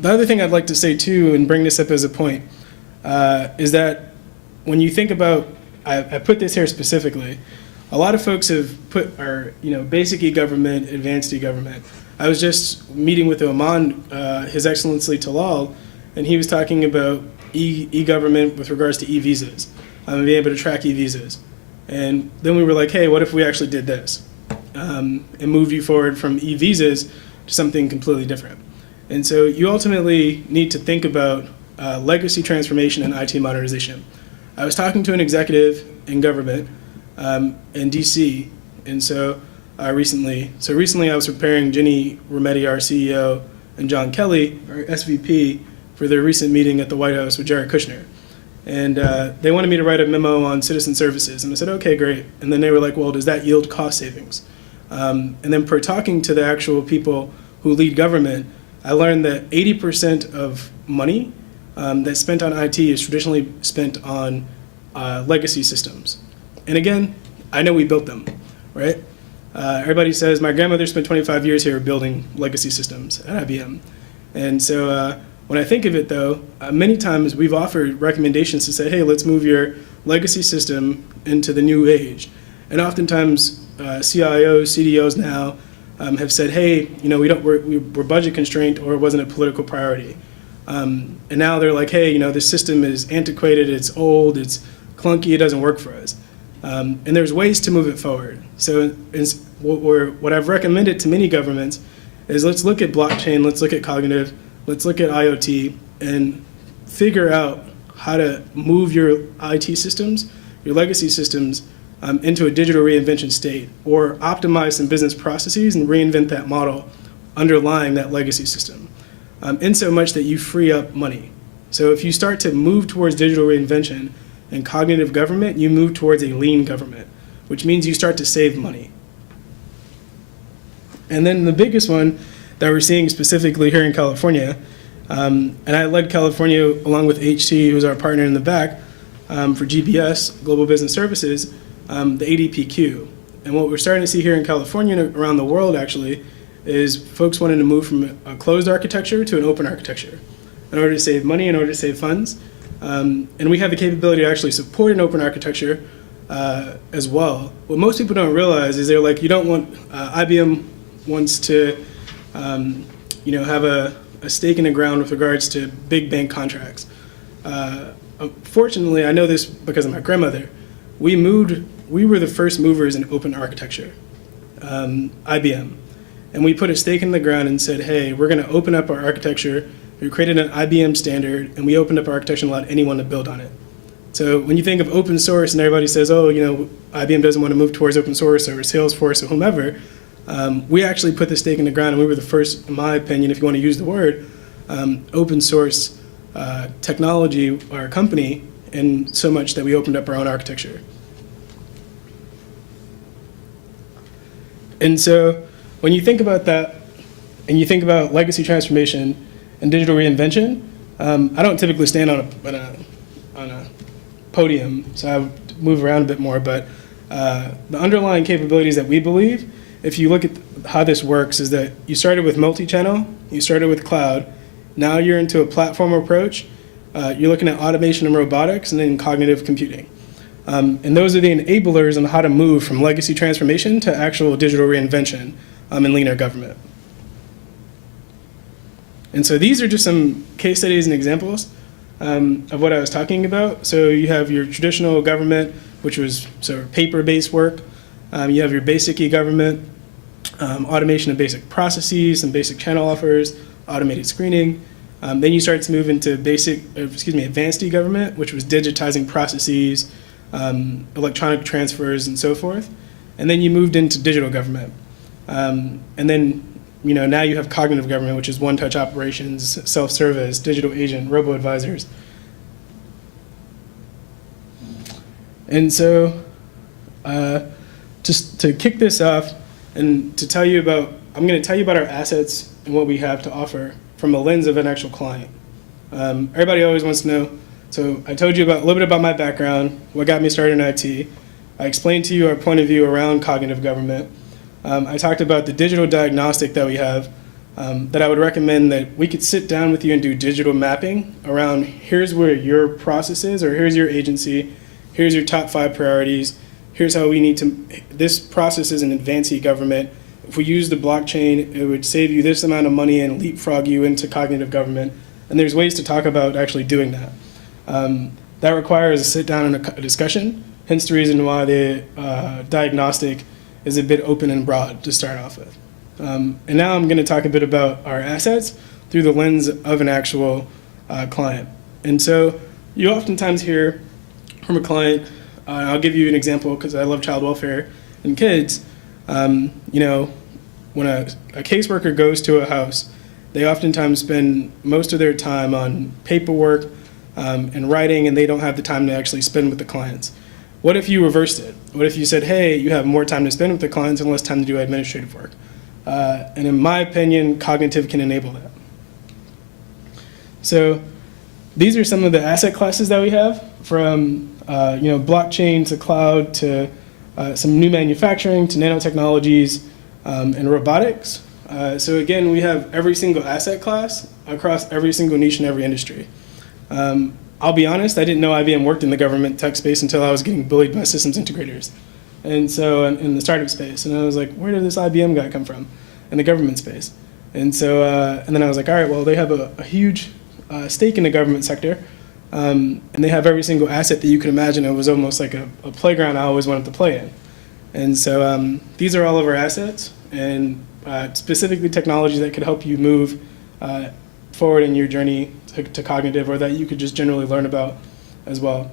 The other thing I'd like to say too, and bring this up as a point, is that when you think about, I put this here specifically, a lot of folks have put our, basic e-government, advanced e-government. I was just meeting with Oman, His Excellency Talal, and he was talking about e-government with regards to e-visas, and being able to track e-visas. And then we were like, hey, what if we actually did this? And moved you forward from e-visas to something completely different. And so you ultimately need to think about legacy transformation and IT modernization. I was talking to an executive in government in DC, and so recently I was preparing Ginny Rometty, our CEO, and John Kelly, our SVP, for their recent meeting at the White House with Jared Kushner. And they wanted me to write a memo on citizen services, and I said, okay, great. And then they were like, well, does that yield cost savings? And then per talking to the actual people who lead government, I learned that 80% of money that's spent on IT is traditionally spent on legacy systems. And again, I know we built them, right? Everybody says, my grandmother spent 25 years here building legacy systems at IBM. And so when I think of it though, many times we've offered recommendations to say, hey, let's move your legacy system into the new age. And oftentimes CIOs, CDOs now have said, hey, we're budget constrained or it wasn't a political priority. And now they're like, hey, this system is antiquated, it's old, it's clunky, it doesn't work for us. And there's ways to move it forward. So what I've recommended to many governments is let's look at blockchain, let's look at cognitive, let's look at IoT, and figure out how to move your IT systems, your legacy systems, into a digital reinvention state, or optimize some business processes and reinvent that model underlying that legacy system, in so much that you free up money. So if you start to move towards digital reinvention and cognitive government, you move towards a lean government, which means you start to save money. And then the biggest one that we're seeing specifically here in California, and I led California along with HT, who's our partner in the back, for GBS, Global Business Services, the ADPQ. And what we're starting to see here in California and around the world actually is folks wanting to move from a closed architecture to an open architecture in order to save money, in order to save funds. And we have the capability to actually support an open architecture as well. What most people don't realize is they're like, you don't want, IBM wants to have a stake in the ground with regards to big bank contracts. Fortunately, I know this because of my grandmother. We were the first movers in open architecture, IBM. And we put a stake in the ground and said, hey, we're going to open up our architecture. We created an IBM standard, and we opened up our architecture and allowed anyone to build on it. So when you think of open source and everybody says, oh, IBM doesn't want to move towards open source or Salesforce or whomever, we actually put the stake in the ground, and we were the first, in my opinion, if you want to use the word, open source technology or company, in so much that we opened up our own architecture. And so when you think about that, and you think about legacy transformation and digital reinvention, I don't typically stand on a podium, so I would move around a bit more, but the underlying capabilities that we believe, if you look at how this works, is that you started with multi-channel, you started with cloud, now you're into a platform approach, you're looking at automation and robotics, and then cognitive computing. And those are the enablers on how to move from legacy transformation to actual digital reinvention and leaner government. And so these are just some case studies and examples of what I was talking about. So you have your traditional government, which was sort of paper-based work. You have your basic e-government, automation of basic processes and basic channel offers, automated screening. Then you start to move into advanced e-government, which was digitizing processes, electronic transfers, and so forth. And then you moved into digital government. And then now you have cognitive government, which is one-touch operations, self-service, digital agent, robo-advisors. And so just to kick this off and to tell you about, I'm going to tell you about our assets and what we have to offer from a lens of an actual client. Everybody always wants to know, so I told you about a little bit about my background, what got me started in IT. I explained to you our point of view around cognitive government. I talked about the digital diagnostic that we have, that I would recommend that we could sit down with you and do digital mapping around here's where your process is, or here's your agency, here's your top 5 priorities, here's how we need to, this process is an advanced e-government. If we use the blockchain, it would save you this amount of money and leapfrog you into cognitive government. And there's ways to talk about actually doing that. That requires a sit down and a discussion, hence the reason why the diagnostic is a bit open and broad to start off with. And now I'm going to talk a bit about our assets through the lens of an actual client. And so you oftentimes hear from a client, I'll give you an example because I love child welfare and kids. You know, when a caseworker goes to a house, they oftentimes spend most of their time on paperwork and writing, and they don't have the time to actually spend with the clients. What if you reversed it? What if you said, hey, you have more time to spend with the clients and less time to do administrative work? And in my opinion, cognitive can enable that. So these are some of the asset classes that we have, from you know, blockchain to cloud to some new manufacturing to nanotechnologies and robotics. So again, we have every single asset class across every single niche in every industry. I'll be honest, I didn't know IBM worked in the government tech space until I was getting bullied by systems integrators. And so in the startup space, and I was like, where did this IBM guy come from in the government space? And so, and then I was like, all right, well, they have a huge stake in the government sector, and they have every single asset that you can imagine. It was almost like a playground I always wanted to play in. And so these are all of our assets, and specifically technology that could help you move forward in your journey to cognitive, or that you could just generally learn about as well.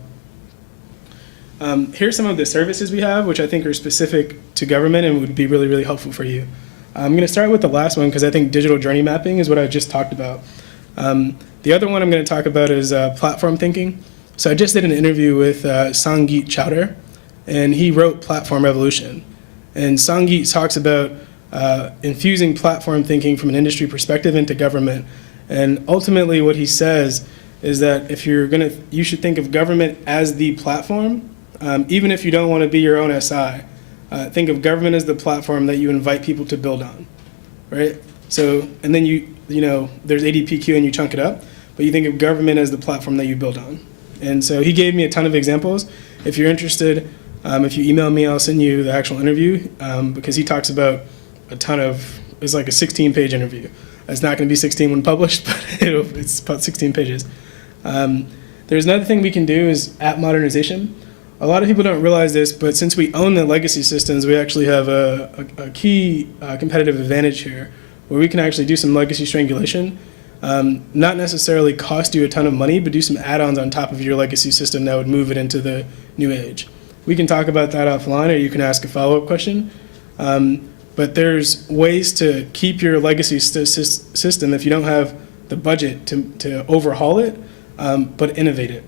Here's some of the services we have, which I think are specific to government and would be really, really helpful for you. I'm going to start with the last one because I think digital journey mapping is what I just talked about. The other one I'm going to talk about is platform thinking. So I just did an interview with Sangeet Chowdhury, and he wrote Platform Revolution. And Sangeet talks about infusing platform thinking from an industry perspective into government. And ultimately what he says is that if you're going to, you should think of government as the platform, even if you don't want to be your own SI. Think of government as the platform that you invite people to build on, right? So, and then you know, there's ADPQ and you chunk it up, but you think of government as the platform that you build on. And so he gave me a ton of examples. If you're interested, if you email me, I'll send you the actual interview, because he talks about a ton of, it's like a 16-page interview. It's not going to be 16 when published, but it's about 16 pages. There's another thing we can do is app modernization. A lot of people don't realize this, but since we own the legacy systems, we actually have a key competitive advantage here, where we can actually do some legacy strangulation, not necessarily cost you a ton of money, but do some add-ons on top of your legacy system that would move it into the new age. We can talk about that offline, or you can ask a follow-up question. But there's ways to keep your legacy system if you don't have the budget to overhaul it, but innovate it.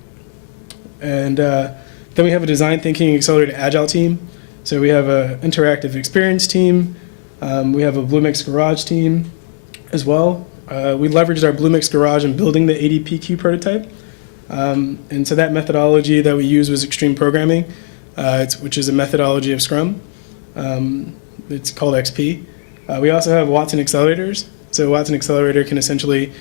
And then we have a design thinking accelerated agile team. So we have an interactive experience team. We have a Bluemix Garage team as well. We leveraged our Bluemix Garage in building the ADPQ prototype. And so that methodology that we used was extreme programming, which is a methodology of Scrum. It's called XP. We also have Watson accelerators. So Watson accelerator can essentially,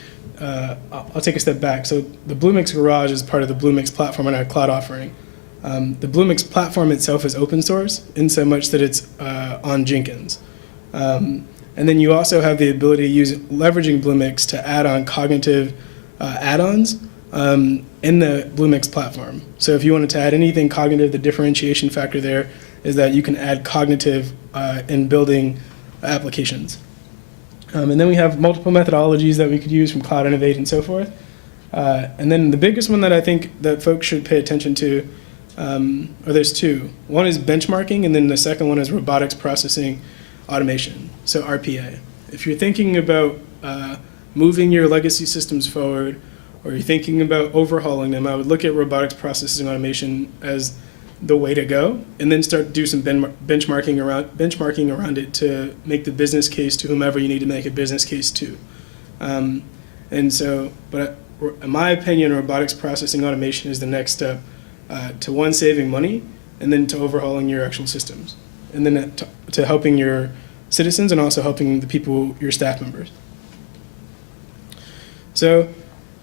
I'll take a step back. So the Bluemix Garage is part of the Bluemix platform in our cloud offering. The Bluemix platform itself is open source in so much that it's on Jenkins. And then you also have the ability to use leveraging Bluemix to add on cognitive add-ons in the Bluemix platform. So if you wanted to add anything cognitive, the differentiation factor there is that you can add cognitive in building applications. And then we have multiple methodologies that we could use from Cloud Innovate and so forth. And then the biggest one that I think that folks should pay attention to, or there's two. One is benchmarking, and then the second one is robotics processing automation, so RPA. If you're thinking about moving your legacy systems forward, or you're thinking about overhauling them, I would look at robotics processing automation as the way to go, and then start to do some benchmarking around it to make the business case to whomever you need to make a business case to. And so, but in my opinion, robotics processing automation is the next step to one, saving money, and then to overhauling your actual systems, and then to helping your citizens and also helping the people, your staff members. So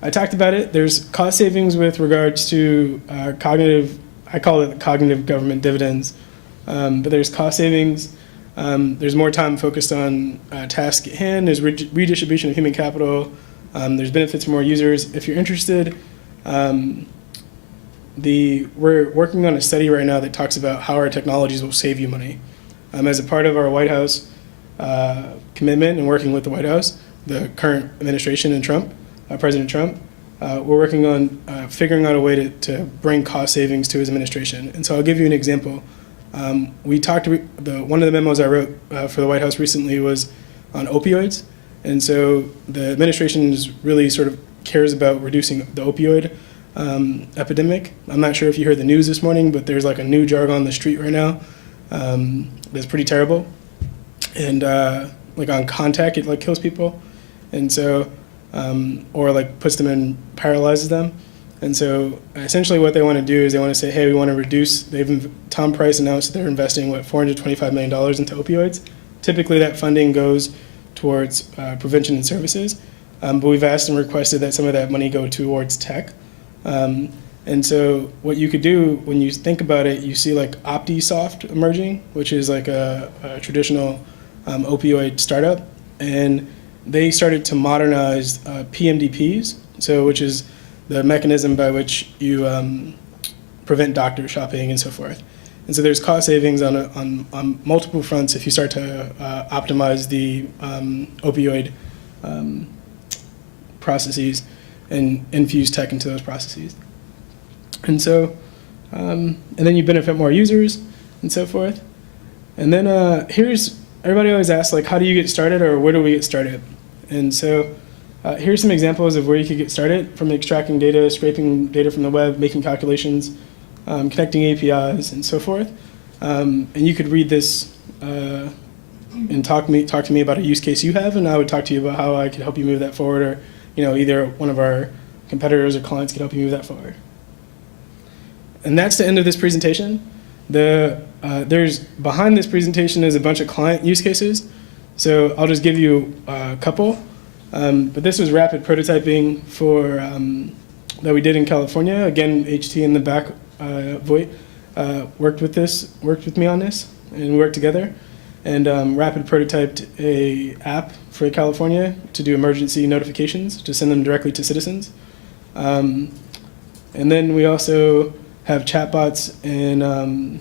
I talked about it. There's cost savings with regards to cognitive, I call it cognitive government dividends, but there's cost savings. There's more time focused on tasks at hand. There's redistribution of human capital. There's benefits for more users. If you're interested, we're working on a study right now that talks about how our technologies will save you money. As a part of our White House commitment and working with the White House, the current administration and Trump, President Trump, we're working on figuring out a way to bring cost savings to his administration. And so I'll give you an example. We talked, one of the memos I wrote for the White House recently was on opioids. And so the administration is really sort of cares about reducing the opioid epidemic. I'm not sure if you heard the news this morning, but there's like a new drug on the street right now that's pretty terrible. And like on contact, it like kills people. And so, or like puts them in, paralyzes them. And so essentially what they want to do is they want to say, hey, we want to reduce, Tom Price announced that they're investing, $425 million into opioids. Typically that funding goes towards prevention and services, but we've asked and requested that some of that money go towards tech. And so what you could do when you think about it, you see like OptiSoft emerging, which is like a traditional opioid startup, and they started to modernize PMDPs, so which is the mechanism by which you prevent doctor shopping and so forth. And so there's cost savings on multiple fronts if you start to optimize the opioid processes and infuse tech into those processes. And so, and then you benefit more users and so forth. And then everybody always asks, like, how do you get started, or where do we get started? And so here's some examples of where you could get started, from extracting data, scraping data from the web, making calculations, connecting APIs, and so forth. And you could read this and talk to me about a use case you have, and I would talk to you about how I could help you move that forward, or either one of our competitors or clients could help you move that forward. And that's the end of this presentation. There's behind this presentation is a bunch of client use cases. So I'll just give you a couple. But this was rapid prototyping for that we did in California. Again, HT in the back, Voight, worked with me on this, and we worked together. And rapid prototyped a app for California to do emergency notifications, to send them directly to citizens. And then we also have chatbots in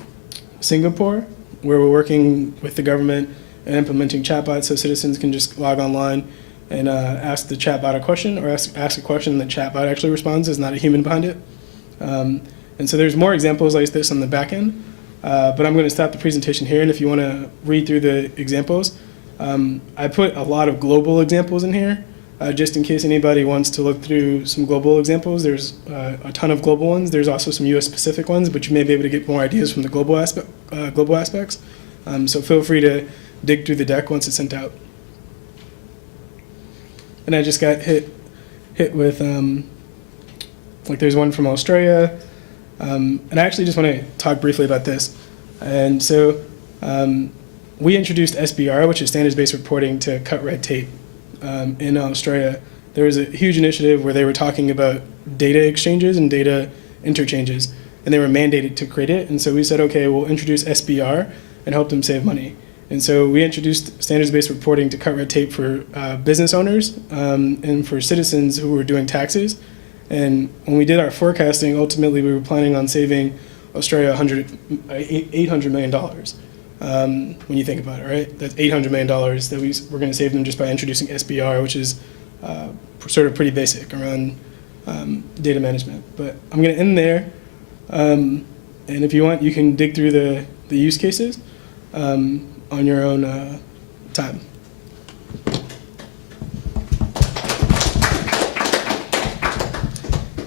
Singapore, where we're working with the government and implementing chatbots so citizens can just log online and ask the chatbot a question, or ask a question and the chatbot actually responds. There's not a human behind it. And so there's more examples like this on the back end, but I'm going to stop the presentation here, and if you want to read through the examples, I put a lot of global examples in here, just in case anybody wants to look through some global examples. There's a ton of global ones. There's also some US-specific ones, but you may be able to get more ideas from the global aspects. So feel free to dig through the deck once it's sent out. And I just got hit with, like there's one from Australia. And I actually just want to talk briefly about this. And so we introduced SBR, which is standards-based reporting, to cut red tape in Australia. There was a huge initiative where they were talking about data exchanges and data interchanges, and they were mandated to create it. And so we said, okay, we'll introduce SBR and help them save money. And so we introduced standards-based reporting to cut red tape for business owners and for citizens who were doing taxes. And when we did our forecasting, ultimately we were planning on saving Australia $800 million. When you think about it, right? That's $800 million that we're going to save them just by introducing SBR, which is sort of pretty basic around data management. But I'm going to end there. And if you want, you can dig through the use cases on your own time.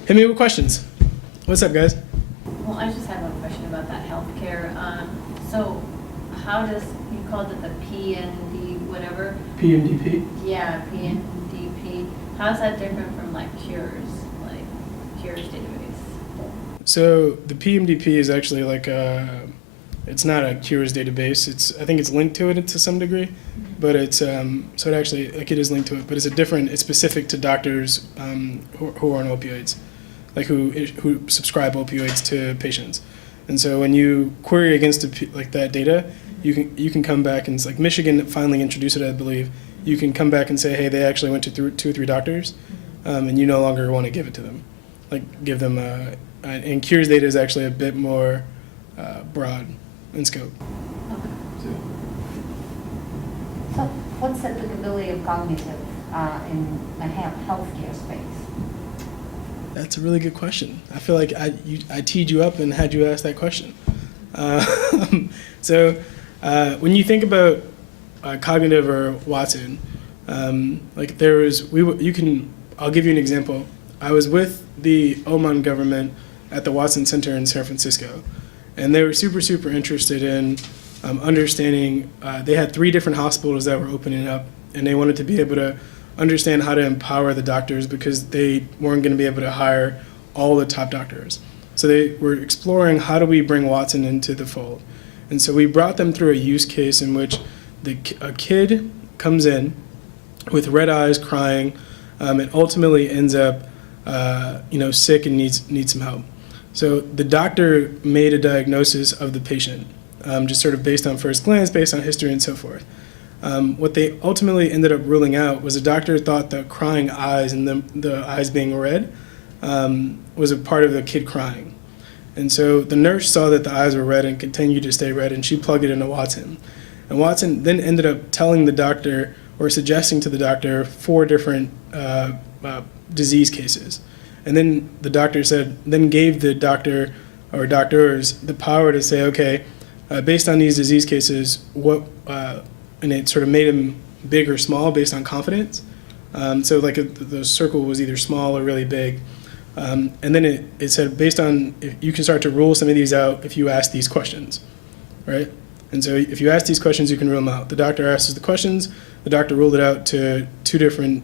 Hit me with questions. What's up, guys? Well, I just have a question about that how does, you called it the PND whatever? PMDP? Yeah, PNDP. How's that different from like Cure's database? So the PMDP is actually like it's not a Cures database. I think it's linked to it to some degree, but it's so it actually like it is linked to it, but it's specific to doctors who are on opioids, like who subscribe opioids to patients. And so when you query against like that data, you can come back, and it's like Michigan finally introduced it, I believe. You can come back and say, hey, they actually went to 2 or 3 doctors, and you no longer want to give it to them, like give them and Cures data is actually a bit more broad in scope. So what's the applicability of cognitive in the healthcare space? That's a really good question. I feel like I teed you up and had you ask that question. So when you think about cognitive or Watson, like there was, I'll give you an example. I was with the Oman government at the Watson Center in San Francisco, and they were super, super interested in understanding. They had 3 different hospitals that were opening up, and they wanted to be able to understand how to empower the doctors because they weren't going to be able to hire all the top doctors. So they were exploring how do we bring Watson into the fold. And so we brought them through a use case in which a kid comes in with red eyes, crying, and ultimately ends up sick and needs some help. So the doctor made a diagnosis of the patient, just sort of based on first glance, based on history and so forth. What they ultimately ended up ruling out was the doctor thought the crying eyes and the eyes being red was a part of the kid crying. And so the nurse saw that the eyes were red and continued to stay red, and she plugged it into Watson. And Watson then ended up telling the doctor or suggesting to the doctor 4 different disease cases. And then the doctor gave the doctor or doctors the power to say, okay, based on these disease cases, and it sort of made them big or small based on confidence. So like the circle was either small or really big. And then it said based on, you can start to rule some of these out if you ask these questions, right? And so if you ask these questions, you can rule them out. The doctor asks the questions, the doctor ruled it out to 2 different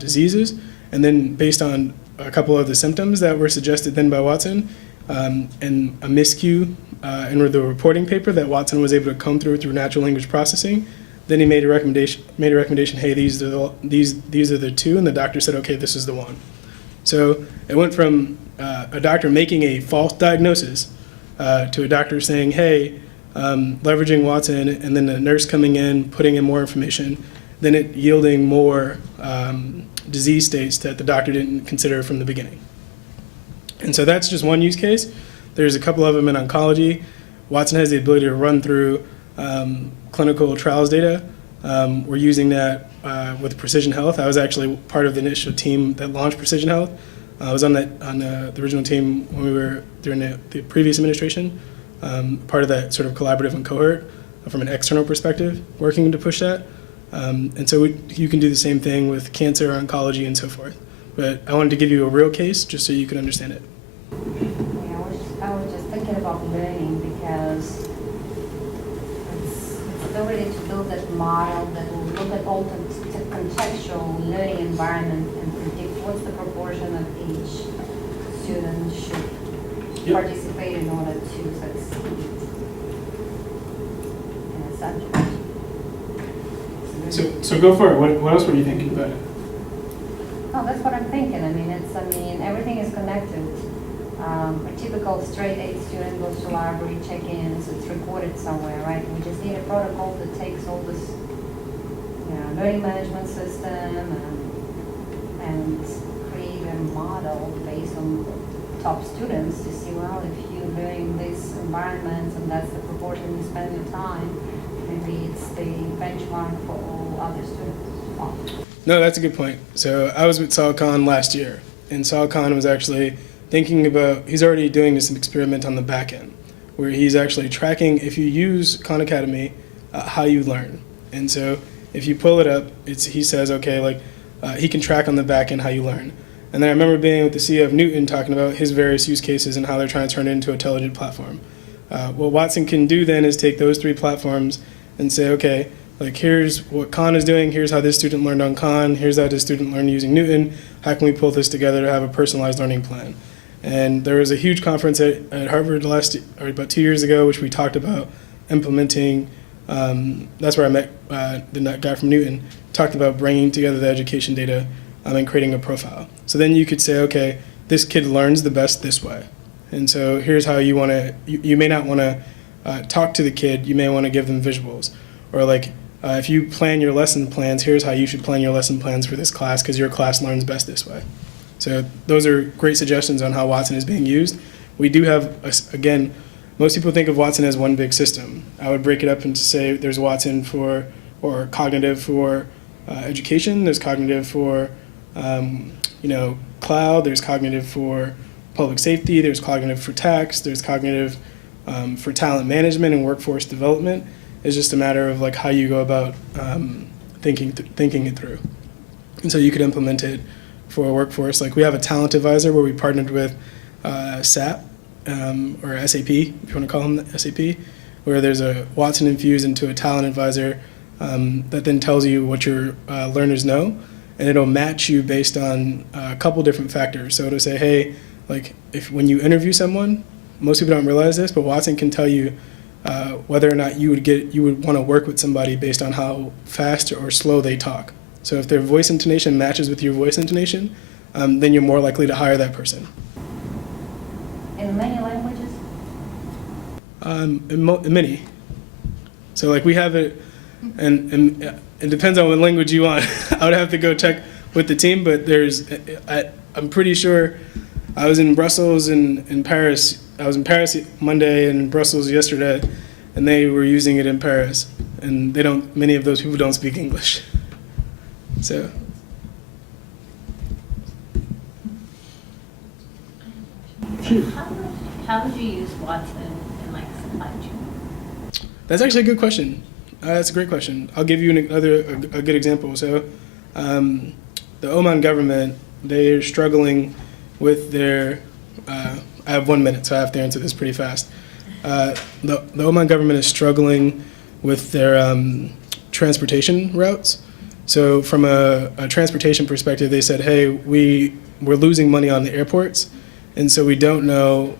diseases, and then based on a couple of the symptoms that were suggested then by Watson, and a miscue in the reporting paper that Watson was able to comb through natural language processing, then he made a recommendation, hey, these are the 2, and the doctor said, okay, this is the one. So it went from a doctor making a false diagnosis to a doctor saying, hey, leveraging Watson, and then the nurse coming in, putting in more information, then it yielding more disease states that the doctor didn't consider from the beginning. And so that's just one use case. There's a couple of them in oncology. Watson has the ability to run through clinical trials data. We're using that with Precision Health. I was actually part of the initial team that launched Precision Health. I was on the original team when we were during the previous administration, part of that sort of collaborative and cohort from an external perspective, working to push that. And so you can do the same thing with cancer, oncology, and so forth. But I wanted to give you a real case just so you can understand it. Yeah, I was just thinking about learning because it's the ability to build that model that will look at all the contextual learning environment and predict what's the proportion of each student should participate in order to succeed in a subject. So go for it. What else were you thinking about it? No, that's what I'm thinking. Everything is connected. A typical straight A student goes to library, check-ins, it's recorded somewhere, right? We just need a protocol that takes all this, learning management system and create a model based on top students to see, well, if you're learning this environment and that's the proportion you spend your time, maybe it's the benchmark for all other students. Wow. No, that's a good point. So I was with Sal Khan last year, and Sal Khan was actually thinking about, he's already doing this experiment on the back end, where he's actually tracking, if you use Khan Academy, how you learn. And so if you pull it up, he says, okay, he can track on the back end how you learn. And then I remember being with the CEO of Newton talking about his various use cases and how they're trying to turn it into an intelligent platform. What Watson can do then is take those 3 platforms and say, okay, like here's what Khan is doing, here's how this student learned on Khan, here's how this student learned using Newton, how can we pull this together to have a personalized learning plan? And there was a huge conference at Harvard about 2 years ago, which we talked about implementing. That's where I met the guy from Newton. Talked about bringing together the education data and creating a profile. So then you could say, okay, this kid learns the best this way. And so here's how you want to, you may not want to talk to the kid, you may want to give them visuals. Or like, if you plan your lesson plans, here's how you should plan your lesson plans for this class because your class learns best this way. So those are great suggestions on how Watson is being used. We do have, again, most people think of Watson as one big system. I would break it up into say there's Watson for, or cognitive for education, there's cognitive for, cloud, there's cognitive for public safety, there's cognitive for tax, there's cognitive for talent management and workforce development. It's just a matter of like how you go about thinking it through. And so you could implement it for a workforce. Like we have a talent advisor where we partnered with SAP or SAP, if you want to call them SAP, where there's a Watson infused into a talent advisor that then tells you what your learners know, and it'll match you based on a couple different factors. So it'll say, hey, like if when you interview someone, most people don't realize this, but Watson can tell you whether or not you would want to work with somebody based on how fast or slow they talk. So if their voice intonation matches with your voice intonation, then you're more likely to hire that person. In many languages? In many. So like we have it, and it depends on what language you want. I would have to go check with the team, but I'm pretty sure I was in Brussels and in Paris. I was in Paris Monday and in Brussels yesterday, and they were using it in Paris. And many of those people don't speak English. So. How would you use Watson in like supply chain? That's actually a good question. That's a great question. I'll give you a good example. So the Oman government, they're struggling with their, I have 1 minute, so I have to answer this pretty fast. The Oman government is struggling with their transportation routes. So from a transportation perspective, they said, hey, we're losing money on the airports, and so we don't know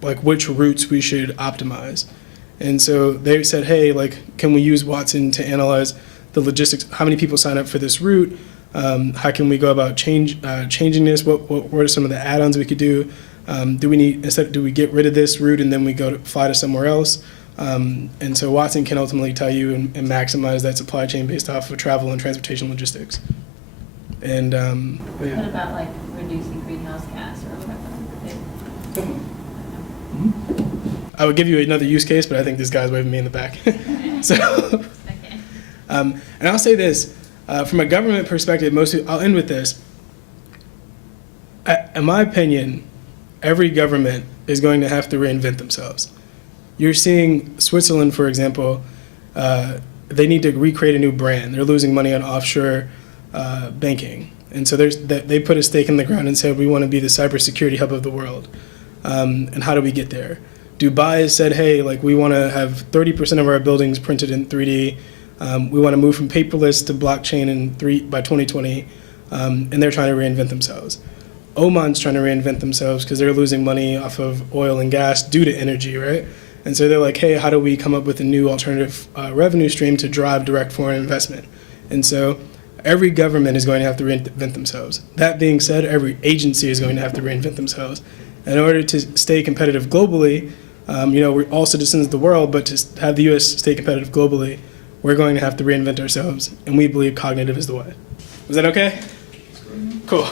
like which routes we should optimize. And so they said, hey, like, can we use Watson to analyze the logistics? How many people sign up for this route? How can we go about changing this? What are some of the add-ons we could do? Do we get rid of this route and then we fly to somewhere else? And so Watson can ultimately tell you and maximize that supply chain based off of travel and transportation logistics. And What about like reducing greenhouse gas or whatever? I would give you another use case, but I think this guy's waving me in the back. So, Okay. And I'll say this, from a government perspective, I'll end with this. In my opinion, every government is going to have to reinvent themselves. You're seeing Switzerland, for example, they need to recreate a new brand. They're losing money on offshore banking. And so they put a stake in the ground and said, we want to be the cybersecurity hub of the world. And how do we get there? Dubai has said, hey, like we want to have 30% of our buildings printed in 3D. We want to move from paperless to blockchain by 2020. And they're trying to reinvent themselves. Oman's trying to reinvent themselves because they're losing money off of oil and gas due to energy, right? And so they're like, hey, how do we come up with a new alternative revenue stream to drive direct foreign investment? And so every government is going to have to reinvent themselves. That being said, every agency is going to have to reinvent themselves. In order to stay competitive globally, we're all citizens of the world, but to have the U.S. stay competitive globally, we're going to have to reinvent ourselves, and we believe cognitive is the way. Was that okay? Cool.